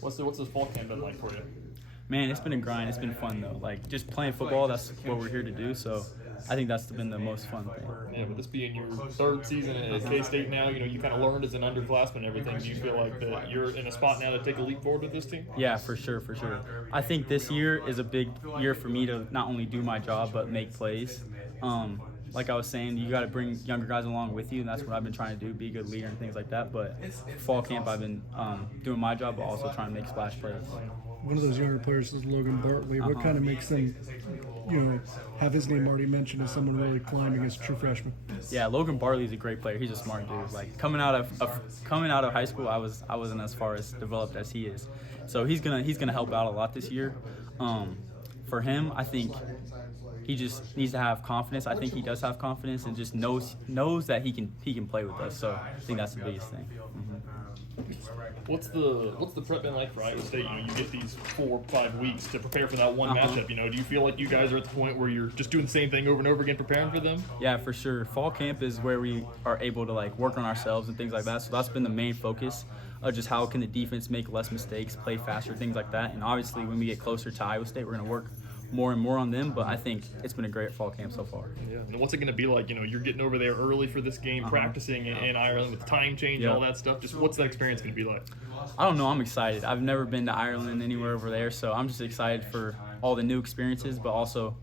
What's the fall camp been like for you? Man, it's been a grind. It's been fun though. Like just playing football, that's what we're here to do. So I think that's been the most fun thing. Yeah, with this being your third season at K-State now, you kind of learned as an underclassman and everything. Do you feel like that you're in a spot now to take a leap forward with this team? Yeah, for sure. I think this year is a big year for me to not only do my job but make plays. Like I was saying, you got to bring younger guys along with you, and that's what I've been trying to do, be a good leader and things like that. But fall camp, I've been doing my job, but also trying to make splash plays. One of those younger players is Logan Bartley. What kind of makes them, have his name already mentioned as someone really climbing as a true freshman? Yeah, Logan Bartley's a great player. He's a smart dude. Like coming out of high school, I wasn't as far as developed as he is. So he's gonna help out a lot this year. For him, I think he just needs to have confidence. I think he does have confidence and just knows that he can play with us. So I think that's the biggest thing. What's the prep been like for Iowa State? You get these 4 or 5 weeks to prepare for that one matchup. Do you feel like you guys are at the point where you're just doing the same thing over and over again, preparing for them? Yeah, for sure. Fall camp is where we are able to work on ourselves and things like that. So that's been the main focus of just how can the defense make less mistakes, play faster, things like that. And obviously, when we get closer to Iowa State, we're going to work more and more on them, but I think it's been a great fall camp so far. Yeah, and what's it going to be like? You're getting over there early for this game, practicing in Ireland with time change and all that stuff. Just what's that experience going to be like? I don't know. I'm excited. I've never been to Ireland anywhere over there, so I'm just excited for all the new experiences, but also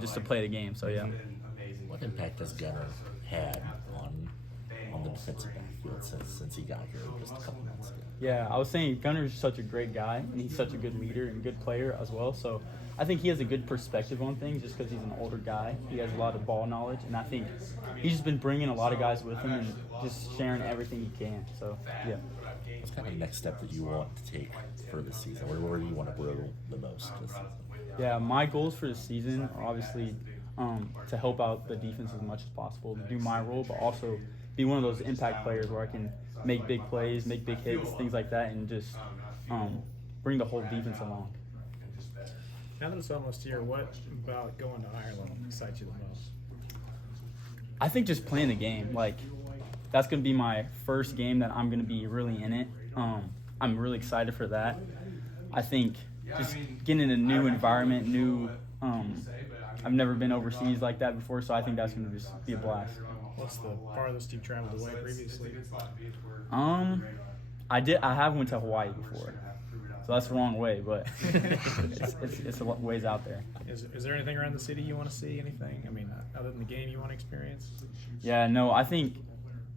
just to play the game. So yeah. What impact has Gunnar had on the defensive backfield since he got here just a couple months ago? Yeah, I was saying Gunner's such a great guy, and he's such a good leader and good player as well. So I think he has a good perspective on things just because he's an older guy. He has a lot of ball knowledge, and I think he's just been bringing a lot of guys with him and just sharing everything he can. So, yeah. What's kind of the next step that you want to take for this season? Where do you want to grow the most this season? Yeah, my goals for the season are obviously to help out the defense as much as possible, to do my role, but also be one of those impact players where I can make big plays, make big hits, things like that, and just bring the whole defense along. Now that it's almost here, what about going to Ireland excites you the most? I think just playing the game. That's going to be my first game that I'm going to be really in it. I'm really excited for that. I think just getting in a new environment, I've never been overseas like that before, so I think that's going to just be a blast. What's the farthest you've traveled away previously? I have went to Hawaii before. So that's the wrong way, but it's a ways out there. Is there anything around the city you want to see? Anything? I mean, other than the game you want to experience? Yeah, no, I think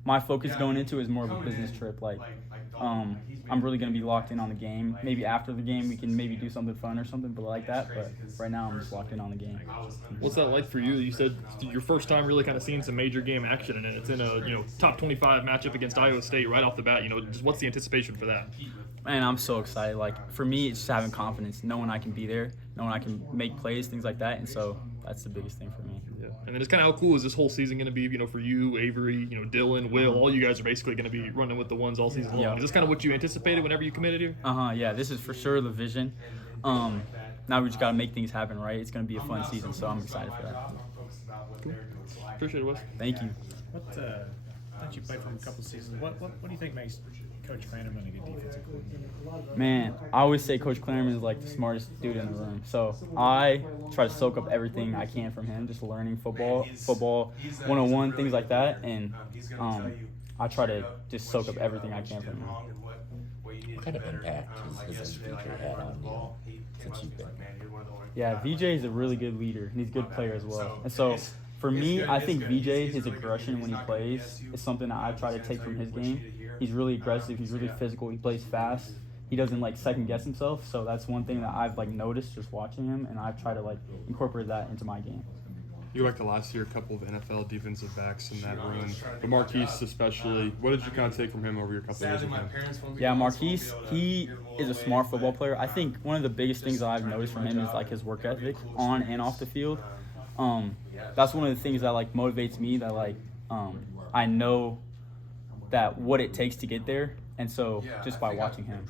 my focus going into it is more of a business trip. I'm really going to be locked in on the game. Maybe after the game we can maybe do something fun or something, but like that. But right now I'm just locked in on the game. What's that like for you? You said your first time really kind of seeing some major game action, and it's in a top 25 matchup against Iowa State right off the bat. Just what's the anticipation for that? Man, I'm so excited. For me, it's just having confidence, knowing I can be there, knowing I can make plays, things like that. And so that's the biggest thing for me. Yeah. And then it's kind of how cool is this whole season going to be, for you, Avery, Dylan, Will, all you guys are basically going to be running with the ones all season long. Yeah. Is this kind of what you anticipated whenever you committed here? Yeah, this is for sure the vision. Now we just got to make things happen, right? It's going to be a fun season, so I'm excited for that. Cool. Appreciate it, Wes. Thank you. You played for him a couple seasons. What do you think makes Coach Vanderman a good defensive coordinator? Man, I always say Coach Claremont is the smartest dude in the room. So I try to soak up everything I can from him, just learning football 101, things like that. And I try to just soak up everything I can from him. What kind of impact has VJ had on you since you've been here? Yeah, VJ is a really good leader, and he's a good player as well. And so for me, I think VJ, his aggression when he plays is something that I try to take from his game. He's really aggressive. He's really physical. He plays fast. He doesn't second guess himself. So that's one thing that I've noticed just watching him, and I've tried to incorporate that into my game. You liked the last year a couple of NFL defensive backs in that room, but Marquise especially. What did you kind of take from him over your couple of years with him? Yeah, Marquise, he is a smart football player. I think one of the biggest things that I've noticed from him is his work ethic on and off the field. That's one of the things that motivates me. That I know that what it takes to get there, and so just by watching him.